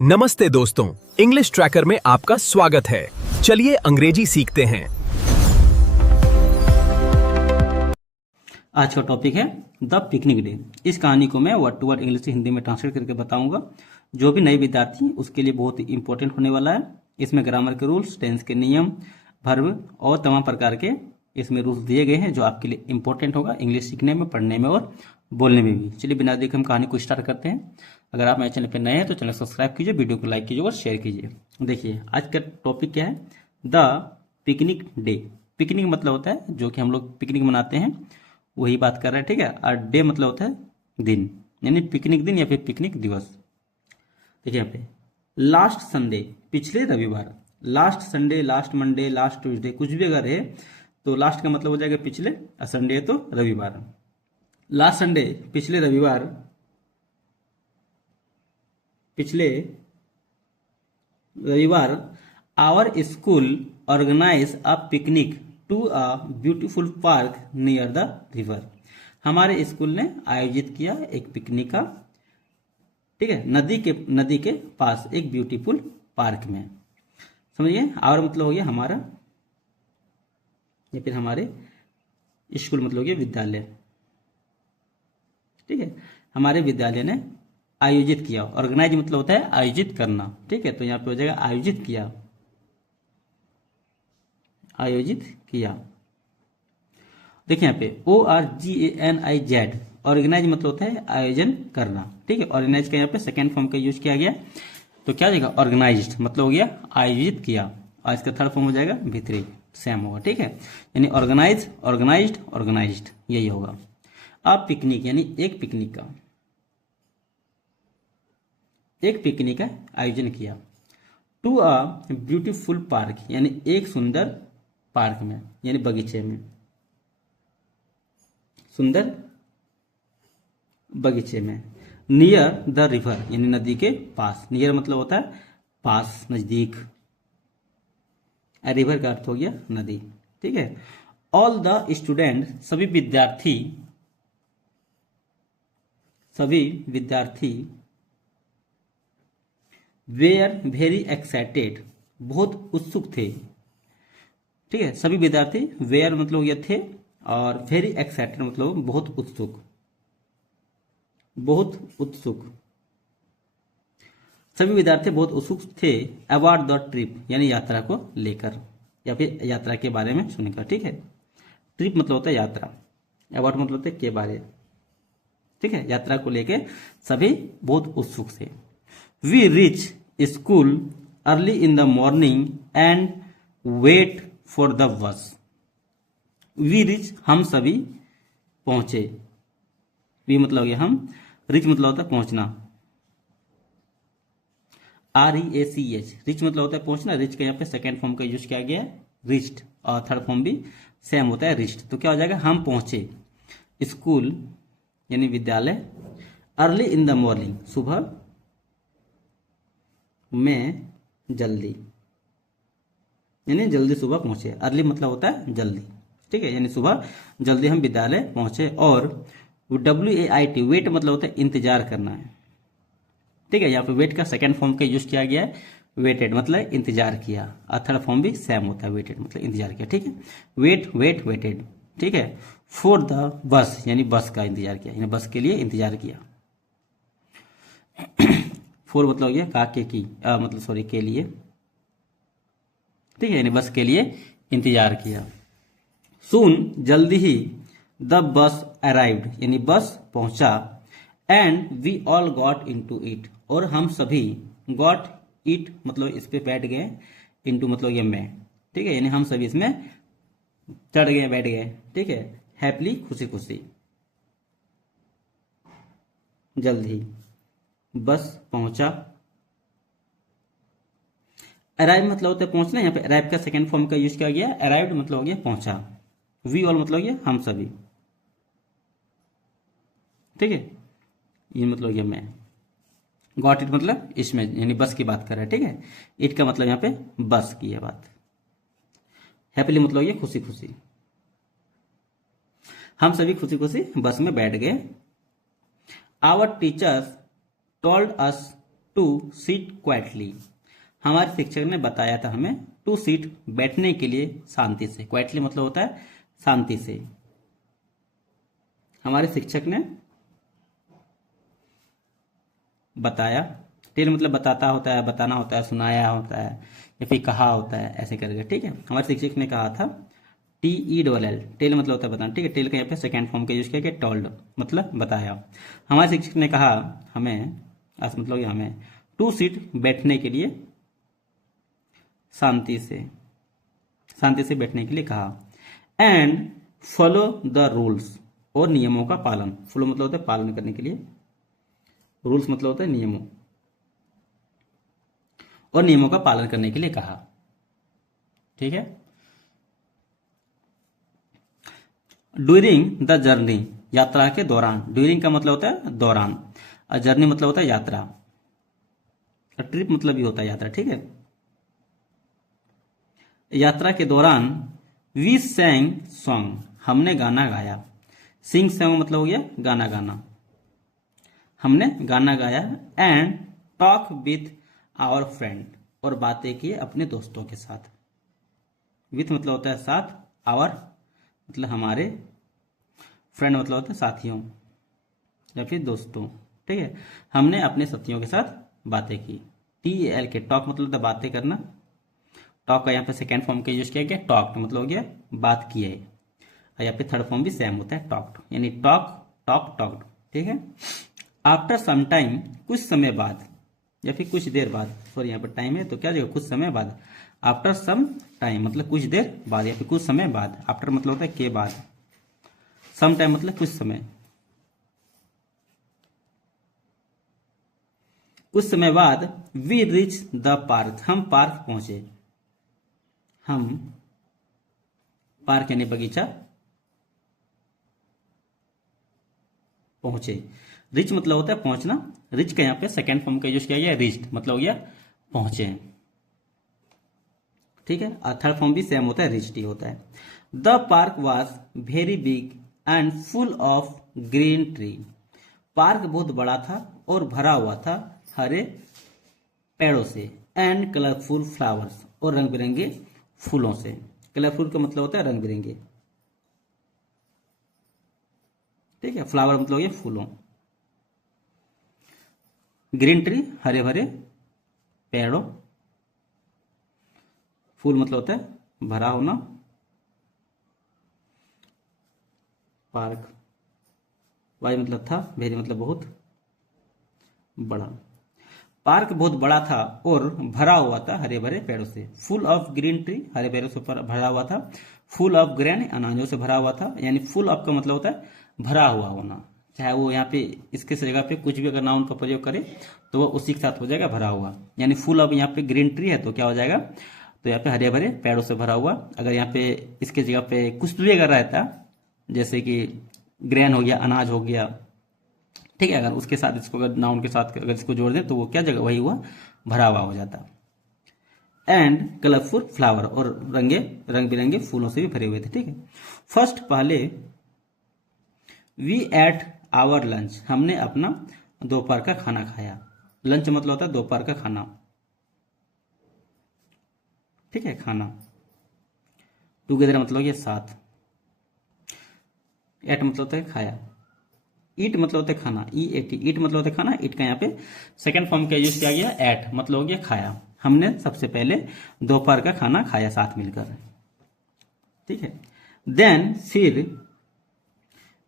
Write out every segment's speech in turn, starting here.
नमस्ते दोस्तों, English tracker में आपका स्वागत है। चलिए अंग्रेजी सीखते हैं। आज का टॉपिक है द पिकनिक डे। इस कहानी को मैं वर्ड टू वर्ड इंग्लिश से हिंदी में ट्रांसलेट करके बताऊंगा। जो भी नए विद्यार्थी हैं उसके लिए बहुत ही इंपॉर्टेंट होने वाला है। इसमें ग्रामर के रूल्स, टेंस के नियम, वर्ब और तमाम प्रकार के इसमें रूल्स दिए गए हैं जो आपके लिए इंपॉर्टेंट होगा इंग्लिश सीखने में, पढ़ने में और बोलने में भी। चलिए बिना देखे हम कहानी को स्टार्ट करते हैं। अगर आप मेरे चैनल पर नए हैं तो चैनल सब्सक्राइब कीजिए, वीडियो को लाइक कीजिए और शेयर कीजिए। देखिए आज का टॉपिक क्या है, द पिकनिक डे। पिकनिक मतलब होता है जो कि हम लोग पिकनिक मनाते हैं, वही बात कर रहे हैं, ठीक है। और डे मतलब होता है दिन, यानी पिकनिक दिन या फिर पिकनिक दिवस। देखिए यहाँ पे लास्ट संडे, पिछले रविवार। Last Sunday, last Monday, last Tuesday, कुछ भी अगर है तो लास्ट का मतलब हो जाएगा पिछले और संडे है तो रविवार। लास्ट संडे, पिछले रविवार, पिछले रविवार our school organize a picnic to a beautiful park near the river. हमारे स्कूल ने आयोजित किया एक पिकनिक का, ठीक है, नदी के पास एक ब्यूटीफुल पार्क में। समझिए, आवर मतलब हो गया हमारा या फिर हमारे स्कूल मतलब हो गया विद्यालय, ठीक है। हमारे विद्यालय ने आयोजित किया। ऑर्गेनाइज मतलब होता है आयोजित करना, ठीक है। तो यहाँ पे हो जाएगा आयोजित किया, आयोजित किया। देखिए यहाँ पे ORGANIZ, ऑर्गेनाइज मतलब होता है आयोजन करना, ठीक है। ऑर्गेनाइज का यहाँ पे सेकेंड फॉर्म का यूज किया गया, तो क्या हो जाएगा ऑर्गेनाइज्ड मतलब हो गया आयोजित किया। और इसका थर्ड फॉर्म हो जाएगा भीतरी, सेम होगा, ठीक है। यानी ऑर्गेनाइज, ऑर्गेनाइज्ड, ऑर्गेनाइज्ड, यही होगा। अब पिकनिक यानी एक पिकनिक का, एक पिकनिक का आयोजन किया। टू अ ब्यूटीफुल पार्क, यानी एक सुंदर पार्क में, यानी बगीचे में, सुंदर बगीचे में। नियर द रिवर, यानी नदी के पास। नियर मतलब होता है पास, नजदीक। रिवर का अर्थ हो गया नदी, ठीक है। ऑल द स्टूडेंट, सभी विद्यार्थी, सभी विद्यार्थी वेयर वेरी एक्साइटेड, बहुत उत्सुक थे, ठीक है। सभी विद्यार्थी, वेयर मतलब हो गया थे, और वेरी एक्साइटेड मतलब बहुत उत्सुक, बहुत उत्सुक। सभी विद्यार्थी बहुत उत्सुक थे अबाउट द ट्रिप, यानी यात्रा को लेकर या फिर यात्रा के बारे में सुनकर, ठीक है। ट्रिप मतलब होता है यात्रा, अबाउट मतलब होता है के बारे, ठीक है। यात्रा को लेकर सभी बहुत उत्सुक थे। We reach school early in the morning and wait for the bus. We reach हम सभी पहुंचे। वी मतलब हो गया हम, रिच मतलब होता है पहुंचना, REACH, रिच मतलब होता है पहुंचना। रिच का यहाँ पे सेकेंड फॉर्म का यूज किया गया है रिच्ड, और थर्ड फॉर्म भी सेम होता है रिच्ड। तो क्या हो जाएगा, हम पहुंचे स्कूल यानी विद्यालय, अर्ली इन द मॉर्निंग सुबह में, जल्दी, यानी जल्दी सुबह पहुंचे। अर्ली मतलब होता है जल्दी, ठीक है, यानी सुबह जल्दी हम विद्यालय पहुंचे। और WAIT, वेट मतलब होता है इंतजार करना है, ठीक है। यहाँ पे वेट का सेकंड फॉर्म का यूज किया गया है, वेटेड मतलब इंतजार किया, और थर्ड फॉर्म भी सेम होता है, वेटेड मतलब इंतजार किया, ठीक है। वेट, वेट, वेटेड, ठीक है। फॉर द बस, यानी बस का इंतजार किया, यानी बस के लिए इंतजार किया। फोर मतलब हो गया का के की, मतलब सॉरी के लिए, ठीक है, यानी बस के लिए इंतजार किया। सून जल्दी ही, द बस अराइव्ड, यानी बस पहुंचा। And we all got into it, और हम सभी, गॉट इट मतलब इस पे बैठ गए, इनटू मतलब ये में, ठीक है, यानी हम सभी इसमें चढ़ गए, बैठ गए, ठीक है। हैप्पीली खुशी खुशी, जल्द ही बस पहुंचा। अराइव मतलब होता है पहुंचना, यहाँ पे अराइव का सेकंड फॉर्म का यूज किया गया, अराइव्ड मतलब हो गया पहुंचा। वी ऑल मतलब हो गया हम सभी, ठीक है, ये मतलब हो गया मैं। गॉट इट मतलब इसमें, यानी बस की बात कर रहा है, ठीक है। इट का मतलब यहाँ पे बस की है बात। हैप्पीली मतलब हो गया खुशी खुशी। हम सभी खुशी खुशी बस में बैठ गए। Our teachers told us to seat quietly. हमारे शिक्षक ने बताया था हमें टू सीट बैठने के लिए शांति से। क्वाइटली मतलब होता है शांति से। हमारे शिक्षक ने बताया, टेल मतलब बताता होता है, बताना होता है, सुनाया होता है या फिर कहा होता है, ऐसे करके। ठीक है, हमारे शिक्षक ने कहा था TELL, टेल मतलब होता है बताना। ठीक है, टेल का यहाँ पे सेकेंड फॉर्म का यूज किया गया टोल्ड मतलब बताया। हमारे शिक्षक ने कहा हमें मतलब हमें टू सीट बैठने के लिए शांति से बैठने के लिए कहा। एंड फॉलो द रूल्स, और नियमों का पालन। फॉलो मतलब होता है पालन करने के लिए, रूल्स मतलब होता है नियमों, और नियमों का पालन करने के लिए कहा। ठीक है, ड्यूरिंग द जर्नी, यात्रा के दौरान। ड्यूरिंग का मतलब होता है दौरान, और जर्नी मतलब होता है यात्रा, और ट्रिप मतलब भी होता है यात्रा। ठीक है, यात्रा के दौरान वी सैंग सॉन्ग, हमने गाना गाया। सिंग सॉन्ग मतलब हो गया गाना गाना, हमने गाना गाया। And talk with our friend, और बातें किए अपने दोस्तों के साथ। विथ मतलब होता है साथ, आवर मतलब हमारे, फ्रेंड मतलब होता है साथियों या फिर दोस्तों। ठीक है, हमने अपने साथियों के साथ बातें की। TAL के टॉक मतलब होता है बातें करना। टॉक का यहाँ पे सेकेंड फॉर्म का यूज किया गया टॉक्ड, मतलब हो गया बात किए। और यहाँ पे थर्ड फॉर्म भी सेम होता है टॉक्ड, यानी टॉक्ड। ठीक है, आफ्टर सम टाइम, कुछ समय बाद या फिर कुछ देर बाद, सॉरी यहाँ पर टाइम है तो क्या जगह कुछ समय बाद। आफ्टर सम टाइम मतलब कुछ देर बाद या फिर कुछ समय बाद। आफ्टर मतलब होता है के बाद, सम टाइम मतलब कुछ समय। कुछ समय बाद वी रीच द पार्क, हम पार्क पहुंचे। हम पार्क यानी बगीचा पहुंचे। रिच मतलब होता है पहुंचना। रिच का यहाँ पे सेकेंड फॉर्म का यूज किया गया रिच्ड, मतलब हो गया पहुंचे। ठीक है, और थर्ड फॉर्म भी सेम होता है, रिच्ड ही होता है। The park was very big and full of green tree, park बहुत बड़ा था और भरा हुआ था हरे पेड़ों से। एंड कलरफुल फ्लावर्स, और रंग बिरंगे फूलों से। कलरफुल का मतलब होता है रंग बिरंगे। ठीक है, फ्लावर मतलब ये फूलों। ग्रीन ट्री हरे भरे पेड़ों, फूल मतलब होता है भरा होना, पार्क। वाई मतलब था, वेरी मतलब बहुत बड़ा। पार्क बहुत बड़ा था और भरा हुआ था हरे भरे पेड़ों से। फुल ऑफ ग्रीन ट्री, हरे पेड़ों से भरा हुआ था। फुल ऑफ ग्रेन, अनाजों से भरा हुआ था। यानी फुल ऑफ का मतलब होता है भरा हुआ होना, चाहे वो यहाँ पे इसके जगह पे कुछ भी अगर नाउन का प्रयोग करे तो वो उसी के साथ हो जाएगा भरा हुआ। यानी फुल ऑफ यहाँ पे ग्रीन ट्री है तो क्या हो जाएगा, तो यहाँ पे हरे भरे पेड़ों से भरा हुआ। अगर यहाँ पे इसके जगह पे कुछ भी अगर रहता, जैसे कि ग्रेन हो गया, अनाज हो गया, ठीक है, अगर उसके साथ इसको अगर नाउन के साथ अगर इसको जोड़ दें तो वो क्या जगह वही हुआ भरा हुआ हो जाता। एंड कलरफुल फ्लावर, और रंग बिरंगे फूलों से भी भरे हुए थे। ठीक है, फर्स्ट पहले वी एट आवर लंच, हमने अपना दोपहर का खाना खाया। लंच मतलब होता है दोपहर का खाना। ठीक है, खाना। टुगेदर मतलब ये साथ। एट मतलब होता है खाया। ईट मतलब होता है खाना, EAT, ईट मतलब होता है खाना। ईट का यहाँ पे सेकंड फॉर्म का यूज किया गया एट, मतलब हो गया खाया। हमने सबसे पहले दोपहर का खाना खाया साथ मिलकर। ठीक है, देन फिर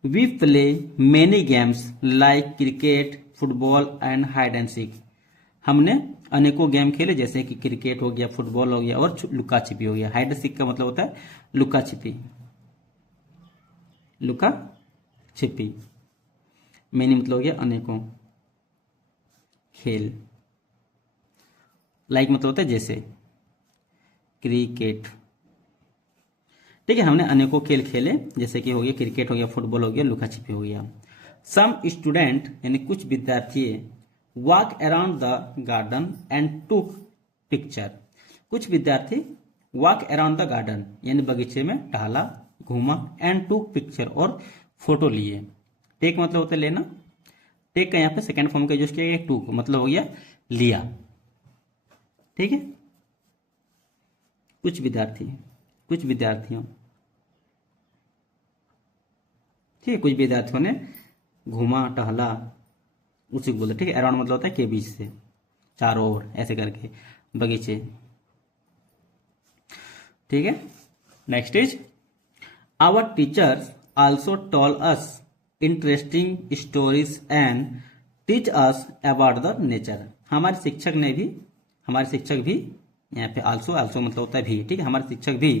we play many games like cricket, football and hide and seek, हमने अनेकों गेम खेले जैसे कि क्रिकेट हो गया, फुटबॉल हो गया और लुका छिपी हो गया। हाइड एंड सीक का मतलब होता है लुका छिपी, लुका छिपी। मेनी मतलब हो गया अनेकों खेल। लाइक मतलब होता है जैसे क्रिकेट। ठीक है, हमने अनेकों खेल खेले जैसे कि हो गया क्रिकेट हो गया, फुटबॉल हो गया, लुका छिपी हो गया। सम स्टूडेंट यानी कुछ विद्यार्थी walk around the garden and टूक पिक्चर, कुछ विद्यार्थी वॉक अराउंड द गार्डन यानी बगीचे में टहला, घूमा, एंड टूक पिक्चर और फोटो लिए। टेक मतलब होता है लेना। टेक का यहाँ पे सेकंड फॉर्म का यूज किया गया टूक, मतलब हो गया लिया। ठीक है, कुछ विद्यार्थियों, ठीक है, कुछ विद्यार्थियों ने घूमा टहला, उसी को बोलते, ठीक है। अराउंड मतलब होता है के बीच से, चारों ओर, ऐसे करके बगीचे। ठीक है, next is our teachers also told us interesting stories and teach us about the nature. हमारे शिक्षक भी, यहाँ पे आल्सो मतलब होता है भी, ठीक है। हमारे शिक्षक भी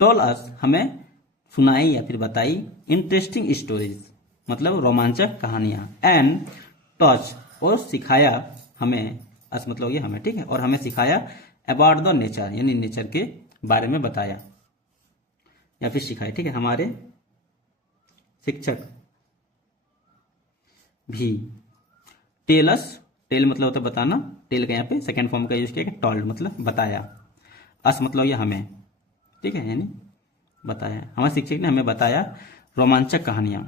टोल अस, हमें सुनाई या फिर बताई, इंटरेस्टिंग स्टोरीज मतलब रोमांचक कहानियां, एंड टच और सिखाया हमें, अस मतलब ये हमें, ठीक है, और हमें सिखाया अबाउट द नेचर यानी नेचर के बारे में बताया या फिर सिखाया, ठीक है। हमारे शिक्षक भी टेलस, टेल मतलब होता है बताना, टेल का यहाँ पे सेकेंड फॉर्म का यूज किया, टोल्ड मतलब बताया, अस मतलब ये हमें, ठीक है, यानी बताया, हमारे शिक्षक ने हमें बताया रोमांचक कहानियां,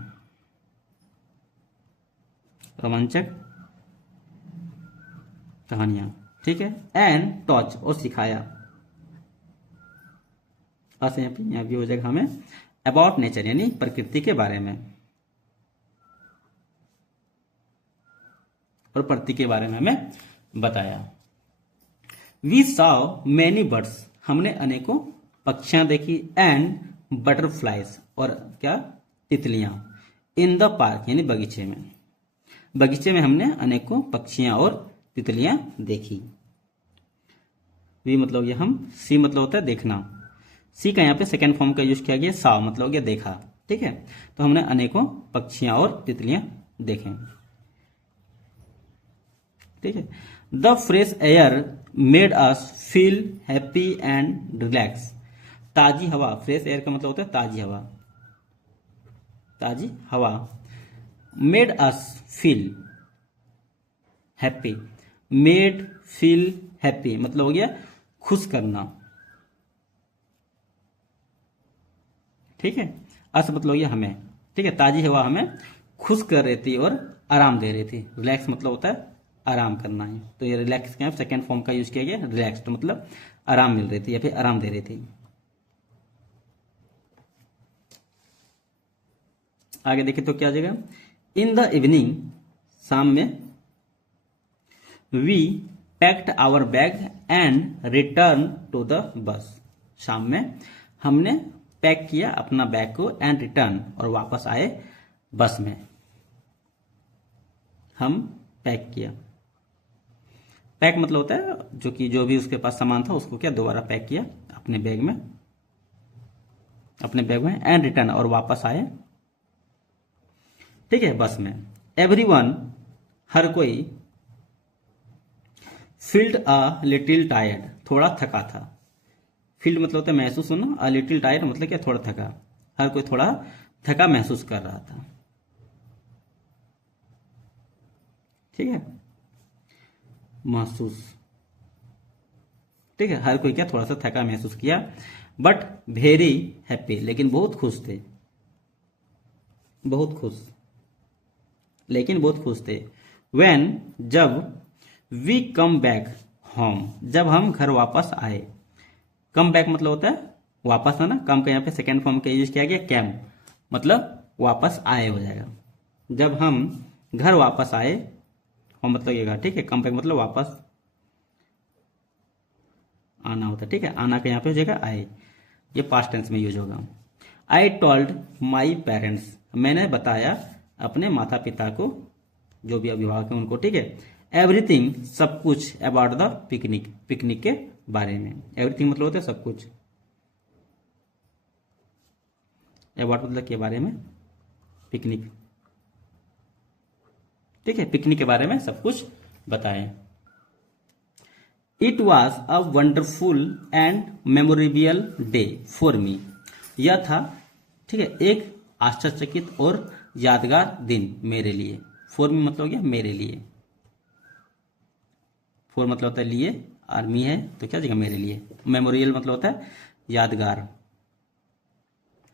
ठीक है, एंड टच और सिखाया, अस यहाँ भी हो जाएगा हमें, अबाउट नेचर यानी प्रकृति के बारे में, और प्रकृति के बारे में हमें बताया। वी सॉ मैनी बर्ड्स, हमने अनेकों पक्षियां देखी, एंड बटरफ्लाइज और क्या, तितलियां, इन द पार्क यानी बगीचे में हमने अनेकों पक्षियां और तितलियां देखी। वी मतलब ये हम, सी मतलब होता है देखना, सी का यहाँ पे सेकेंड फॉर्म का यूज किया गया, सॉ मतलब हो गया देखा, ठीक है। तो हमने अनेकों पक्षियां और तितलियां देखें, ठीक है। The fresh air made us feel happy and relax, ताजी हवा, फ्रेश एयर का मतलब होता है ताजी हवा, made us feel happy, made feel happy मतलब हो गया खुश करना, ठीक है। अस मतलब हो गया हमें, ठीक है, ताजी हवा हमें खुश कर रही थी और आराम दे रही थी। रिलैक्स मतलब होता है आराम करना है, तो ये रिलैक्स का सेकेंड फॉर्म का यूज किया गया, रिलैक्स तो मतलब आराम मिल रही थी या फिर आराम दे रही थी। आगे देखिए तो क्या आ जाएगा, इन द इवनिंग, शाम में, we packed our bag and return to the bus, शाम में हमने पैक किया अपना बैग को, एंड रिटर्न और वापस आए बस में, हम पैक किया, पैक मतलब होता है जो भी उसके पास सामान था उसको क्या दोबारा पैक किया अपने बैग में, एंड रिटर्न और वापस आए, ठीक है, बस में। एवरीवन हर कोई, फील्ड अ लिटिल टायर्ड थोड़ा थका था, फील्ड मतलब होता है महसूस होना, अ लिटिल टायर्ड मतलब क्या थोड़ा थका, हर कोई थोड़ा थका महसूस कर रहा था, ठीक है, महसूस, ठीक है, हर कोई क्या थोड़ा सा थका महसूस किया, बट वेरी हैप्पी लेकिन बहुत खुश थे, व्हेन जब, वी कम बैक होम जब हम घर वापस आए, कम बैक मतलब होता है वापस आना, कम का यहाँ पे सेकेंड फॉर्म का यूज किया गया कैम मतलब वापस आए हो जाएगा, जब हम घर वापस आए, होम मतलब ये घर, ठीक है, कम बैक मतलब वापस आना होता है, ठीक है, आना का यहाँ पे हो जाएगा आए, ये पास्ट टेंस में यूज होगा। आई टोल्ड माई पेरेंट्स, मैंने बताया अपने माता पिता को, जो भी अभिभावक हैं उनको, ठीक है, एवरीथिंग सब कुछ, अबाउट द पिकनिक के बारे में, एवरीथिंग मतलब होता है सब कुछ, अबाउट मतलब के बारे में, पिकनिक, ठीक है, पिकनिक के बारे में सब कुछ बताएं। It was a wonderful and memorable day for me, यह था, ठीक है, एक आश्चर्यचकित और यादगार दिन मेरे लिए, फॉर मी मतलब हो गया मेरे लिए, फॉर मतलब होता है लिए, और मी है तो क्या जगह मेरे लिए, मेमोरियल मतलब होता है यादगार,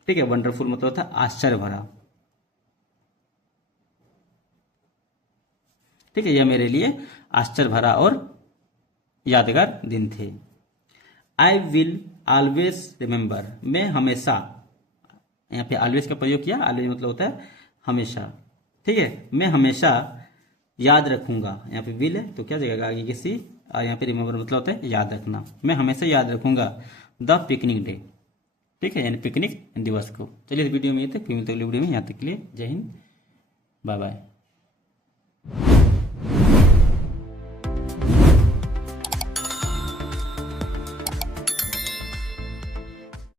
ठीक है, वंडरफुल मतलब होता है आश्चर्य भरा, ठीक है, यह मेरे लिए आश्चर्य भरा और यादगार दिन थे। आई विल ऑलवेज रिमेंबर, मैं हमेशा, यहाँ पे ऑलवेज का प्रयोग किया, ऑलवेज मतलब होता है हमेशा, ठीक है, मैं हमेशा याद रखूंगा, यहाँ पे विल है तो क्या जाएगा आगे की सी, और यहाँ पे रिमेंबर मतलब होता है याद रखना, मैं हमेशा याद रखूंगा द पिकनिक डे, ठीक है, यानी पिकनिक दिवस को। चलिए इस वीडियो में ये तक, फिर मिलते हैं अगली वीडियो में, यहाँ तक के लिए जय हिंद, बाय बाय।